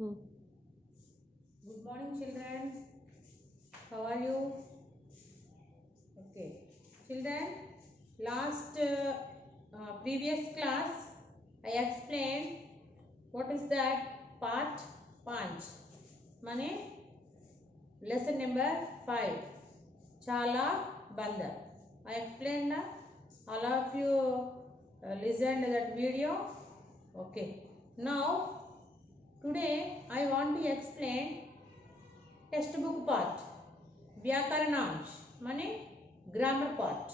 Hmm. Good morning, children. How are you? Okay, children. Last previous class, I explained what is that part punch. Mane lesson number 5. Chala bandar. I explained. All of you listened to that video. Okay. Now today I want to explain textbook part, व्याकरणांश माने grammar part.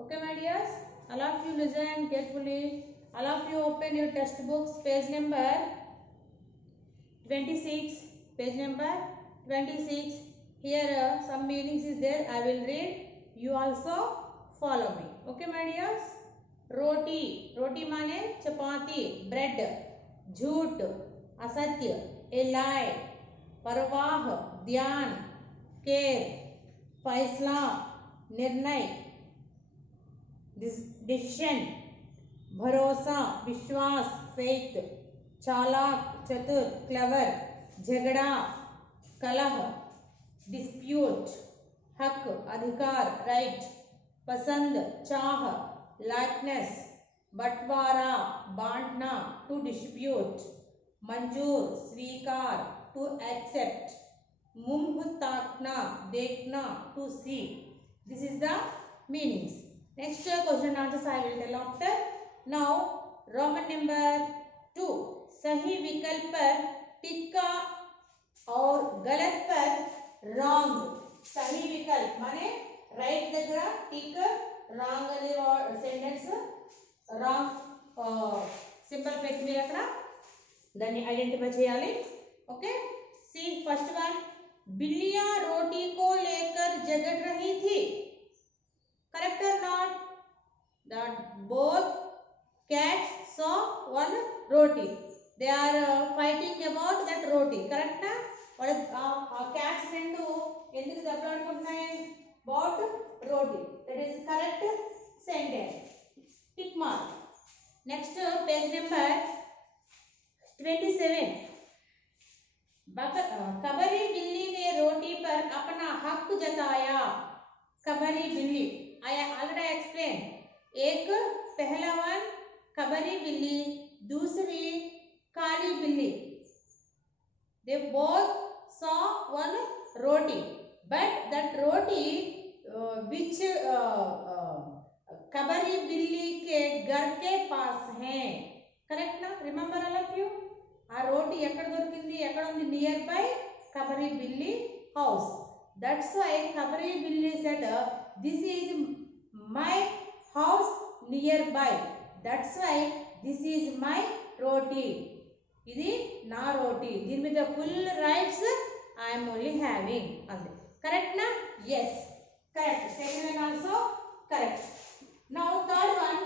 Okay, my dears, all of you listen carefully. All of you open your textbooks, page number 26. Page number 26. Here some meanings is there. I will read. You also follow me. Okay, my dears. रोटी, रोटी माने चपाती, bread. झूठ, असत्य, a lie. परवाह, ध्यान, care, फैसला, निर्णय, decision, भरोसा, विश्वास, faith, चालाक, चतुर, क्लेवर, झगड़ा, कलह, डिस्प्यूट, हक, अधिकार, राइट, पसंद, चाह, लाइकनेस, बंटवारा, बांटना, टू डिस्प्यूट, मंजूर, स्वीकार, टू एक्सेप्ट, मुंह ताकना, देखना, to see. This is the meanings. Next question answers I will tell after. Now Roman number 2. सही विकल्प पर टिक्का और गलत पर रॉन्ग. सही विकल्प माने राइट దగ్గర టిక్, రాంగ్ అనే సెంటెన్స్ రాంగ్ సింబల్ పెట్టి మీరు అక్కడ దాన్ని ఐడెంటిఫై చేయాలి. ఓకే, सी फर्स्ट वन. बिल्लियां रोटी को लेकर झगड़ रही थी. करेक्ट और not? That both cats saw one roti. They are fighting about that roti. Correct na? और cats రెండు ఎందుకు దెబ్బలాడుకుంటున్నాయి? about roti. That is correct sentence. Tick mark. Next page number 27. कबरी बिल्ली ने रोटी पर अपना हक जताया. कबरी बिल्ली, आई ऑलरेडी एक्सप्लेन. एक पहला वन कबरी बिल्ली, दूसरी काली बिल्ली. They both saw one roti, but that roti which कबरी बिल्ली के घर के पास है. करेक्ट ना? Remember all of you. ఆ రోటీ ఎక్కడ దొరికింది, ఎక్కడ ఉంది? నియర్ బై కబరీ బిల్లి హౌస్. దట్స్ వై కబరీ బిల్లి said this is my house nearby. That's why this is my roti. ఇది నా రోటీ, దీని మీద full rights I'm only having అంతే. కరెక్ట్ నా? Yes, correct. Second one also correct. Now third one.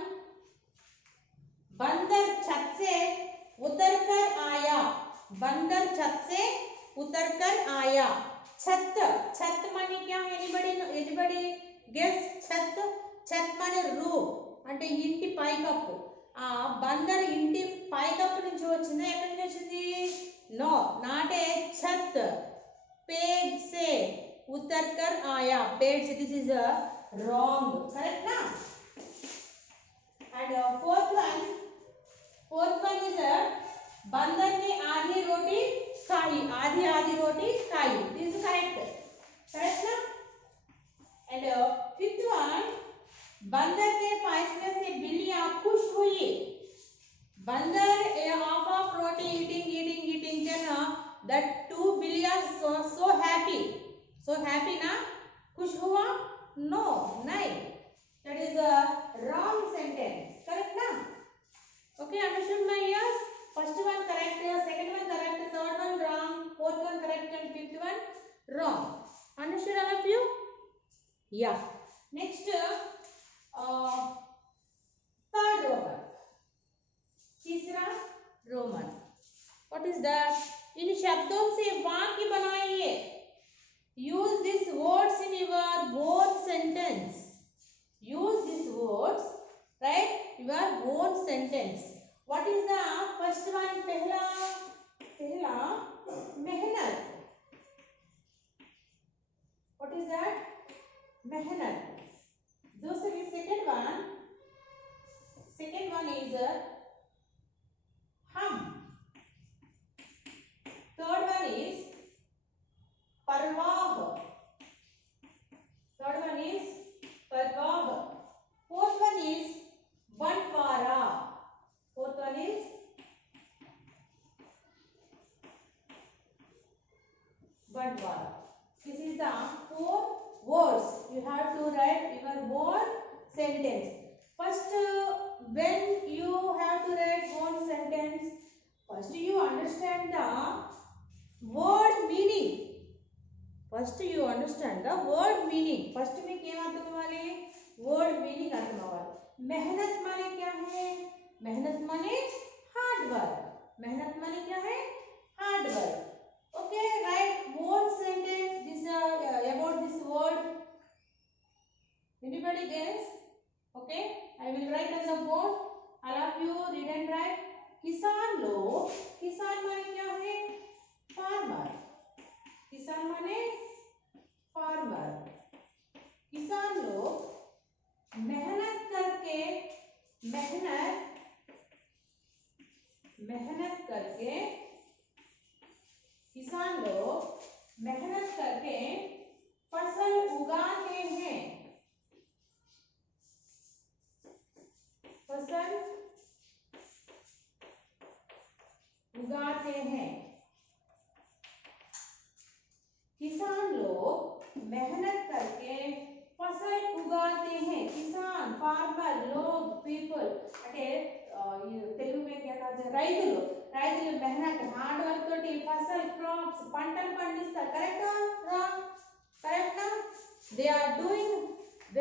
बंदर छत से उतरकर आया. बंदर छत से उतरकर आया. छत, छत माने क्या? Anybody guess? छत, छत माने రూఫ్ అంటే ఇంటి పైకప్పు. ఆ బందర్ ఇంటి పైకప్పు నుంచి వచ్చిందా, ఎక్కడి నుంచి వచ్చింది? నో, నాట్ ఏ छत. पेड़ से उतरकर आया. पेड़ से, दिस इज रॉन्ग. करेक्ट ना? and fourth one is बंदर ने आधी रोटी खाई. आधी रोटी खाई. This is correct. करेक्ट ना? And fifth one. बंदर के फैसले से बिल्लियां खुश हुई. बंदर half roti eating then that two billions so happy ना? खुश हुआ? no, नहीं. That is a wrong sentence. Correct na? Okay, understood my ears? First one correct, second one correct, third one wrong, fourth one correct and fifth one wrong. Understood all of you? Yeah. Next third Roman. तीसरा Roman. What is that? इन शब्दों से वाक्य बनाइए. Use these words in your own sentence. Use these words, right? Your own sentence. What is the first one? पहला पहला मेहनत. What is that? मेहनत. दूसरी second one is हम. Third one is परवाह. Fourth one is बंटवारा. This is the 4 words. You have to write your word sentence. First, when you have to write one sentence, first you understand the word meaning. First में क्या अर्थ वाले word meaning अर्थ वाले. मेहनत माने क्या है? मेहनत माने hard work. Okay, write word sentence. This about this word. Anybody guess? Okay, I will write on the board. All of you read and write. किसान लोग. किसान माने क्या है? फार्मर. किसान माने फार्मर. किसान लोग मेहनत करके किसान लोग मेहनत करके फसल उगाते हैं. किसान लोग मेहनत करके फसल उगाते हैं. किसान, फार्मर, लोग, पीपल. అంటే తెలుగు में क्या कहते हैं? రైతులు मेहनत हार्ड वर्क తోటి फसल crops పంటలు పండిస్తారు. కరెక్టా? రాంగ్? కరెక్టా? They are doing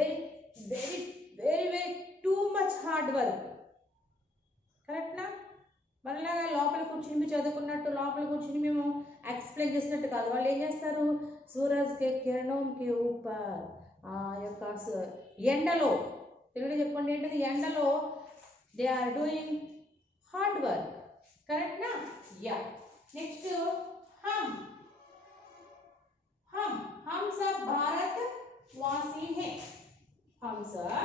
very too much hard work. Correct నా? మనలాగా లోపల కూర్చుని చదువుకున్నట్టు లోపల కూర్చుని మేము ఎక్స్ప్లెయిన్ చేసినట్టు కాదు. వాళ్ళు ఏం చేస్తారు? సూరజ్ కే కిరణం కే ఊపర్ యొక్క ఎండలో, తెలుగులో చెప్పండి ఏంటది? ఎండలో they are doing hard work. Correct నా? యా. నెక్స్ట్ हम सब भारतवासी हैं. हम सब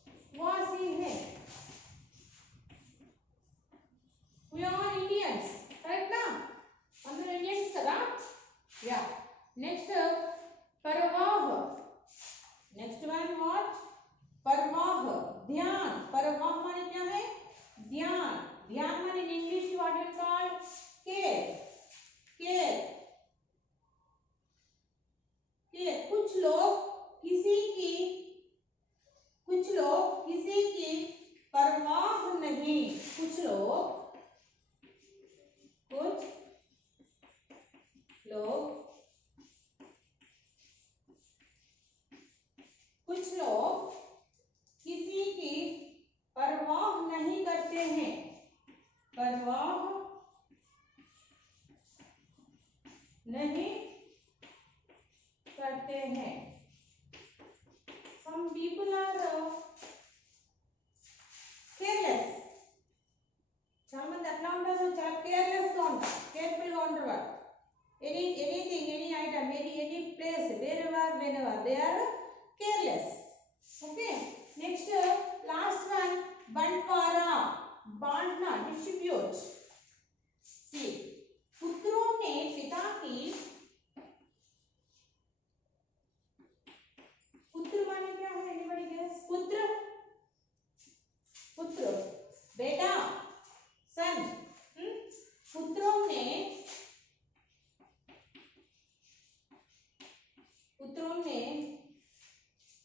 भारतवासी हैं. We are Indians. Correct ना? अंदर Indians करा? Yeah. Next परवाह. Next one what? परवाह. ध्यान. परवाह माने क्या है? ध्यान माने in English what is called? Care. कुछ लोग किसी की परवाह नहीं. कुछ लोग किसी की परवाह नहीं करते हैं. Some people are careless. చాలా మంది ఎట్లా ఉంటారు? చాలా కేర్లెస్ గా ఉంటారు. కేర్ఫుల్ గా ఉంటారు. వాళ్ళు anything, any item, any place, wherever, whenever they are careless. Okay. Next last one बंटवारा. बांटना, distribute. See, पुत्रों ने पिता की, पुत्र माने क्या है? Anybody guess? पुत्र बेटा, सन. पुत्रों ने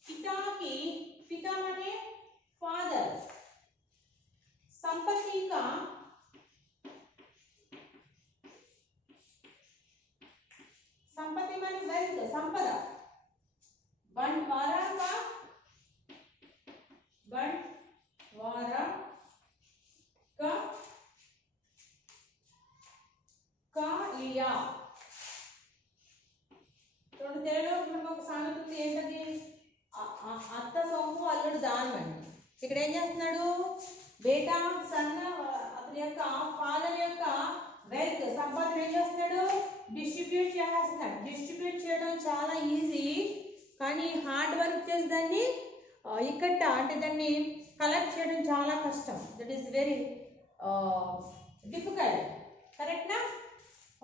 पिता की, पिता माने फादर, संपत्ति का, संपत्ति माने वेल्थ, संपदा. बंटवारा का लिया. చూడండి, తెలుగులో మనకు ఒక సామెత ఉంది. ఏంటది? అత్త సొమ్ము అల్లుడు దానం అండి. ఇక్కడ ఏం చేస్తారు? చేస్తున్నాడు బేటా సన్న అతని యొక్క ఫాదర్ యొక్క వెల్త్ సంపదను ఏం చేస్తున్నాడు డిస్ట్రిబ్యూట్ చేస్తున్నాడు. డిస్ట్రిబ్యూట్ చేయడం చాలా ఈజీ, కానీ హార్డ్ వర్క్ చేసి దాన్ని ఇక్కట అంటే దాన్ని కలెక్ట్ చేయడం చాలా కష్టం. That is very difficult. కరెక్ట్నా?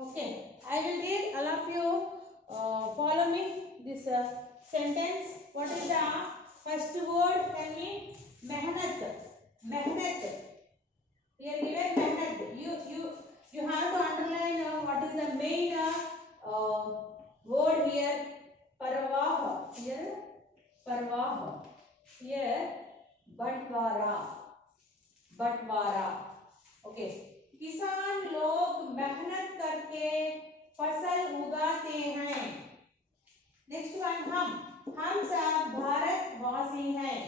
Okay, I will read. All of you follow me this sentence. What is the first word? Tell me. Mehnat. Mehnat. Here given mehnat. You have to underline what is the main word here. Parwah. Here parwah. Here बंटवारा. बंटवारा. Okay, किसान लोग मेहनत करके फसल उगाते हैं. Next one, हम सब भारतवासी हैं.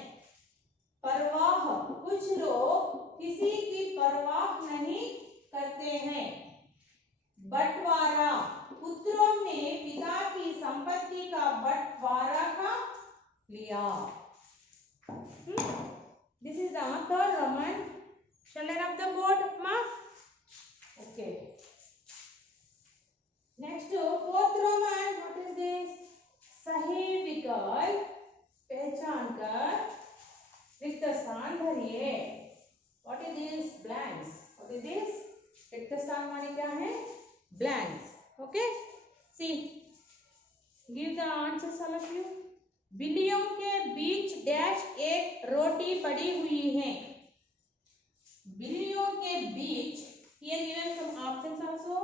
परवाह, कुछ लोग किसी की परवाह नहीं करते हैं. बंटवारा, पुत्रों ने पिता की संपत्ति का बंटवारा का लिया. This is the third Roman. Shall I rub the board, ma? Okay. Next, fourth Roman. What is this? सही विकल्प पहचान कर रिक्त स्थान भरिए. What is this? Blanks. What is this? रिक्त स्थान माने क्या है? Blanks. Okay. See. Give the answers, all of you. बिल्लियों के बीच डैश एक रोटी पड़ी हुई है. बिल्लियों के बीच, here given some options also.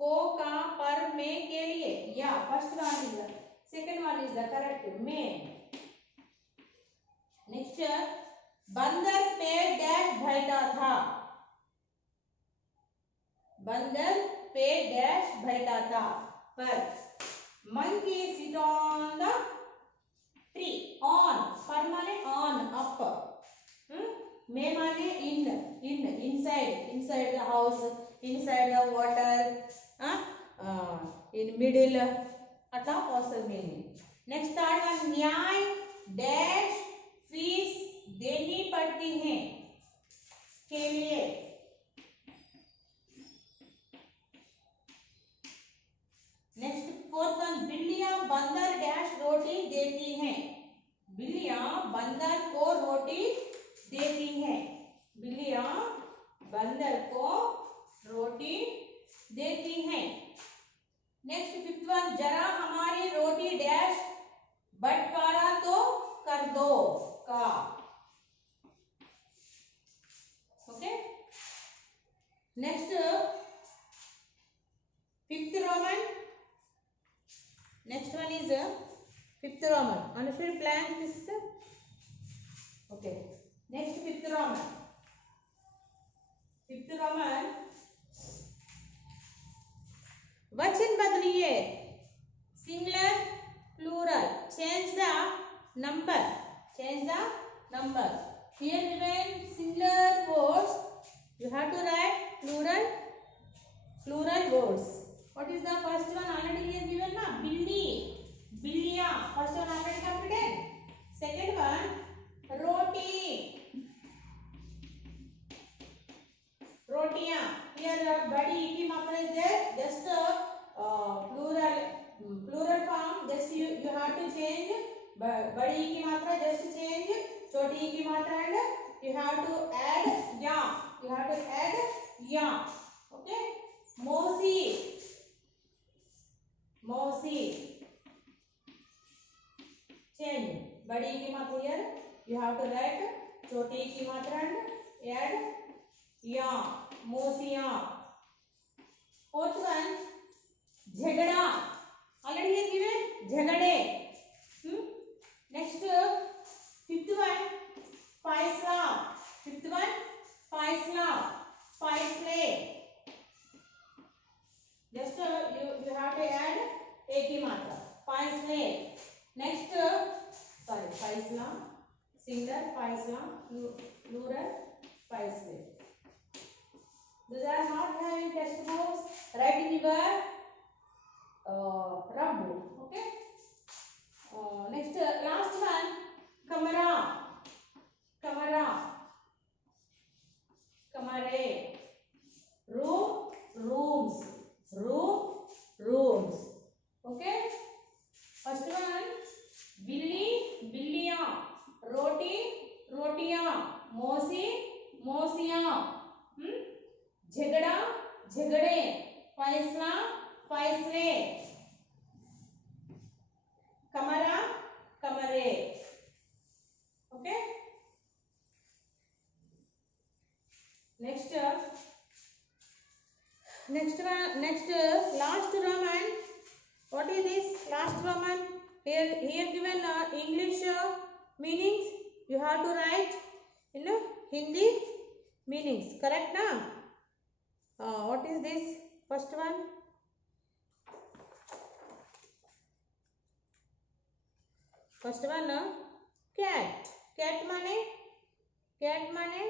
को, का, पर, में, के लिए. या first one is the, second one is the correct, में. Next, बंदर पे डैश बैठा था. बंदर पे डैश बैठा था. पर monkey sit on the tree. On, पर माने on, up. में माने inside the house, inside the water, in middle, अतः औसत में. नेक्स्ट थर्ड वन, न्याय डैश फीस देनी पड़ती है के लिए. नेक्स्ट फोर्थ वन, बिल्लियां बंदर डैश रोटी देती हैं. बिल्लियां बंदर को रोटी देती हैं. बिल्लियां बंदर को रोटी देती हैं. नेक्स्ट फिफ्थ वन, जरा हमारी रोटी डैश बंटवारा तो कर दो का. Okay. Next fifth Roman. Next one is fifth Roman. And fill blank this. Okay. Next fifth Roman. Fifth Roman. वचन बदलिए. Singular, plural. Change the number. Change the number. Here given singular words. You have to write plural words. What is the first one? Already here given na. Billi. बिल्लियां. First one already completed. Second one, roti. रोटियां. Here बड़ी की मात्रा is there. Just plural form. Just you have to change. बड़ी की मात्रा just change. छोटी की मात्रा and you have to add या. यू हैव टू ऐड या. ओके. मौसी. मौसी. Change. बड़ी की मात्रा here you have to write. छोटी की मात्रा and add या. मौसिया. फोर्थ वन, झगड़ा. ऑलरेडी here given झगड़े. नेक्स्ट फिफ्थ वन, फैसला. फिफ्थ वन, फैसला. फैसले. Just you have to add एक की मात्रा. फैसले. नेक्स्ट सॉरी, फैसला सिंगुलर, फैसला प्लूरल, फैसले. Those are not having textbooks. Write in your rough book. Okay. Next last one, camera. Camera. मोसी मोसिया, झगड़ा झगड़े, फैसला फैसले, कमरा कमरे. Okay. Next last Roman. What is this last Roman? Here given English meanings. You have to write in Hindi meanings. Correct na? What is this first one? First one cat. Cat माने cat माने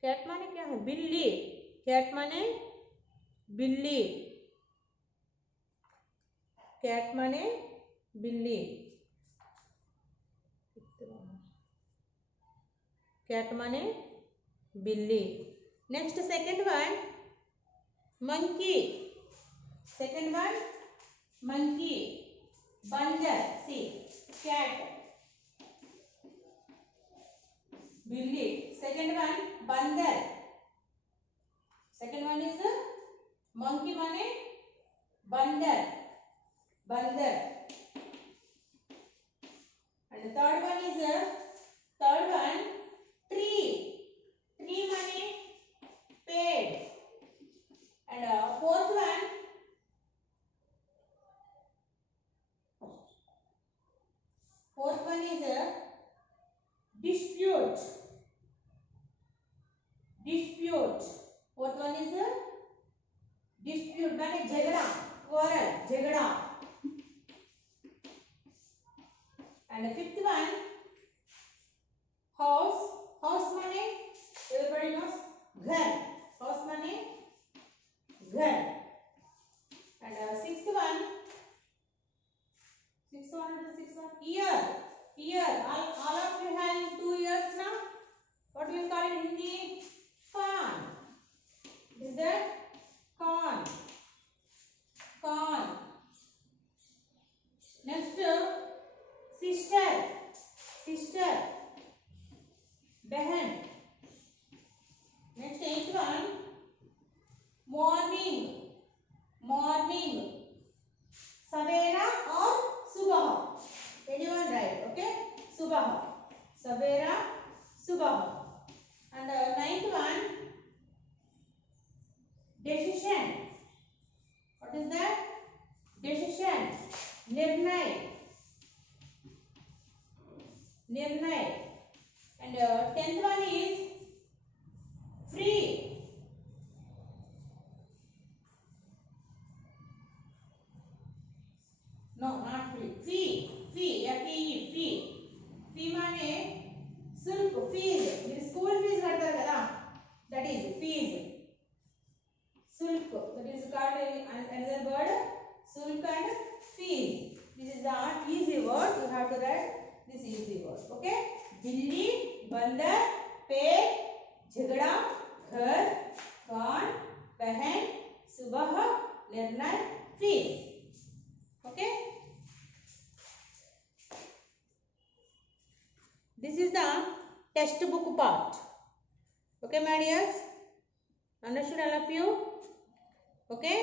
क्या है? बिल्ली. Cat माने बिल्ली. Cat माने बिल्ली. Cat माने बिल्ली. Next second one monkey. Second one monkey. बंदर. सी कैट बिल्ली. सेकंड वन बंदर. सेकंड वन इज monkey माने बंदर. बंदर. And the third one is tree. Tree माने पेड़. And fourth one is dispute. Dispute. Fourth one is dispute माने झगड़ा, quarrel, झगड़ा. And the fifth one house. House माने everybody knows घर. House माने घर. And sixth one ear. Ear. All of you have 2 ears now. What we will call in Hindi? Kan. Is that Kan? Kan. Next sister. Sister. बहन. Next eighth one morning. Morning. सवेरा और सुबह. Anyone right? Okay. सुबह. सवेरा सुबह. And the ninth one decision. What is that? Decision. निर्णय. निर्णय. And 10th one is free. No, not free. Fee. Fee. F-E-E. Fee. Fee माने शुल्क. Fees. మీరు school fees కడతారు కదా. That is fees. शुल्क. That is called another word. शुल्क and fees. This is the easy word. You have to write this easy word. Okay. बिल्ली, बंदर, पेड़, झगड़ा, घर, कान, बहन, सुबह, निर्णय, fees. Okay. This is the textbook part. Okay, my dears. Understood all of you? Okay.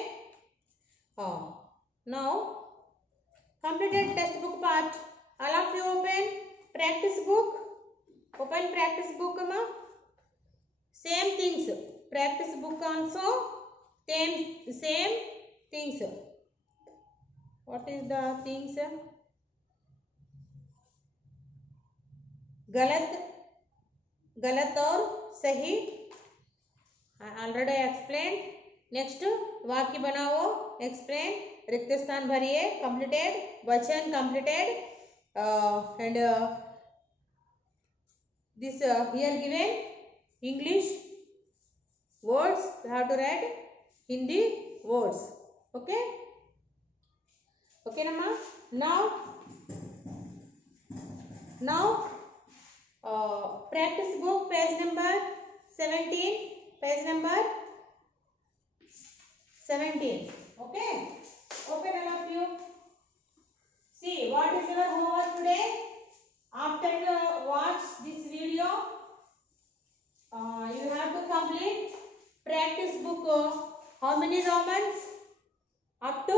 Now completed textbook part. All of you open practice book. Open practice book, ma. Same things. Practice book also same things. What is the things? गलत और सही. Already explained. Next वाक्य बनाओ. Explain. रिक्त स्थान भरिए. Completed. वचन completed. And this here given English words. You have to write Hindi words. Okay. Okay, Nama. Now practice book page number 17. Page number 17. Okay. Open all of you. See, what is your homework today? After you watch this video, you have to complete practice book. How many Romans? Up to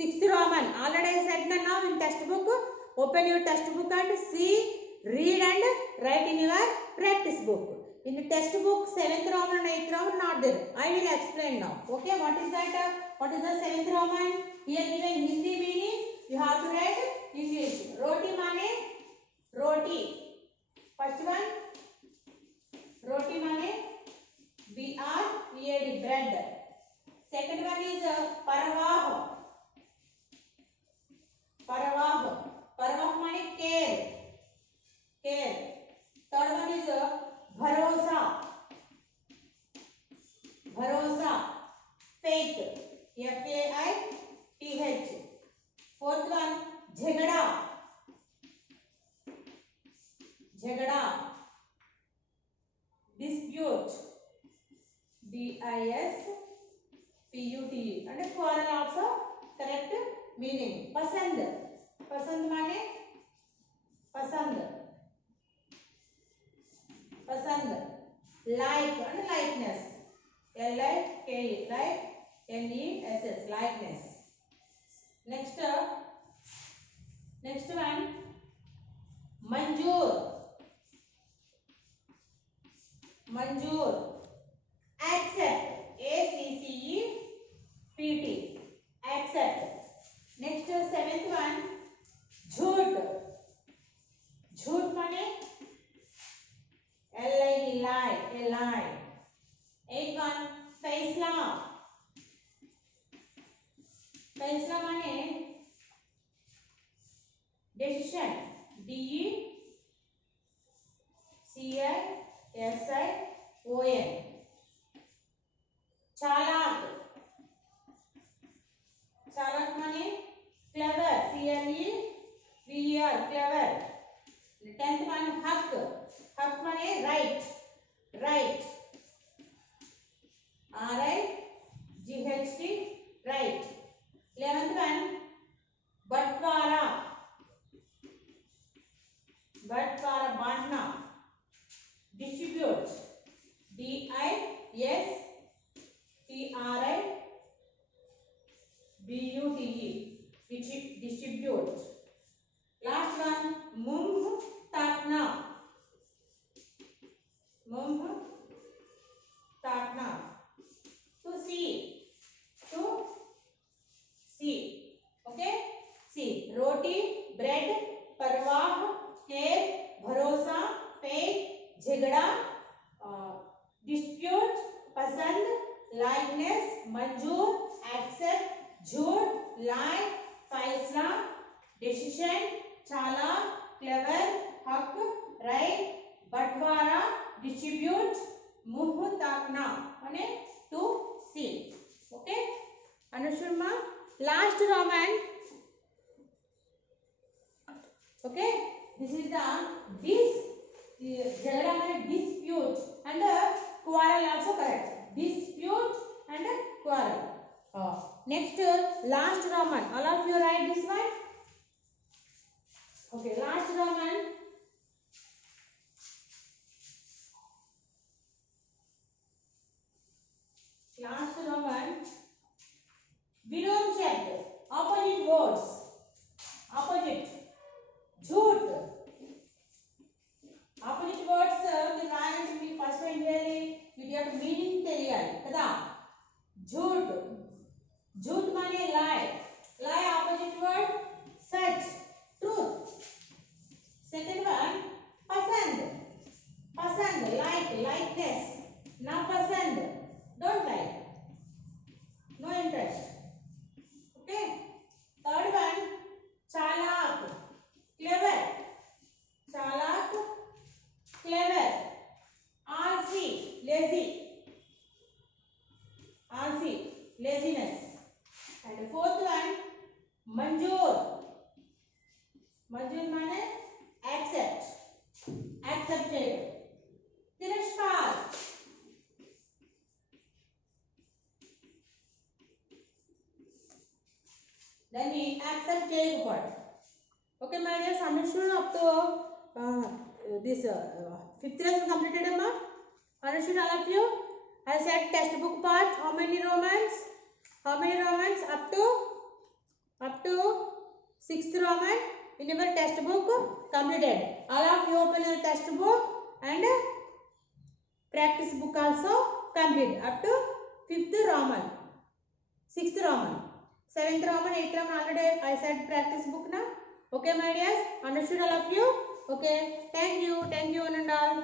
6th Roman. Already I said that now in textbook. Open your textbook and see, read and write in your practice book. In the textbook, 7th Roman and 8th Roman not there. I will explain now. Okay, what is that? What is the 7th Roman? Here given Hindi meaning. You have to write English. Roti mane roti. First one, roti mane B-R-E-A-D, bread. Second one is parvah. Parvah. Parvah mane care. Care. Third one is bharosa. Bharosa. Faith. F-A-I-T-H. Fourth one, jhagda. Jhagda. Dispute. D-I-S-P-U-T-E. And quarrel also correct meaning. Pasand. Pasand mane pasand. Pasand. Like and likeness. L-I-K-E. Like N-E-S-S. Likeness. Next one, manjoor. Manjoor. Accept. A-C-C-E-P-T. Accept. Next, 7th one, jhoot. Jhoot mane L-I-E, lie, a lie. 8th one, faisla. Faisla mane decision. D-E-C-I-S-I-O-N. Chalak. Chalak mane clever. C-L-E-V-E-R, clever. 10th one, hak. Hak mane right. Right. R-I-G-H-T, right. 11th one, batvara. Batvara, bantna. Distribute. D-I-S-T-R-I-B-U-T-E. Distribute. Last one, mumh tatna. Mumh tatna. To see. To see. Okay? See. Roti, bread, parvah, care, bharosa, faith, jhagda, dispute, pasand, likeness, manjoor, accept, jhoot, lie, faisla, decision, chalak, clever, hak, right, batvara, distribute, muh takna, mane to see. Okay? Understood ma? Last Roman. Okay? This is the jhagda mane dispute and quarrel also correct. Dispute and quarrel. Next, last Roman. All of you write this one. Okay, last Roman. Last Roman. Vinod checked. Opposite words. Opposite. Jhoot. Opposite words మీరు రాయాలంటే మీకు first ఏం చేయాలి? వీటి యొక్క meaning తెలియాలి కదా. Jhoot. Jhoot mane lie. Lie opposite word sach. Truth. Second one, pasand. Pasand, like, likeness. Na pasand, don't like. No interest. Okay. Third one, chalak. Clever. Chalak, clever. Alsi, lazy. Alsi, laziness. And the fourth one, manjoor. Manjoor mane accept. Accepted. Tirashkar. Then we accept చేయకూడదు. Okay, my dears, understood up to this fifth lesson completed, Amma? Understood all of you? I said textbook part. How many Romans? How many Romans? Up to sixth Roman in your textbook completed. All of you open your textbook and practice book also complete up to fifth Roman, sixth Roman, seventh Roman, eighth Roman already I said practice book now. Okay, my dears, understood all of you? Okay, thank you one and all.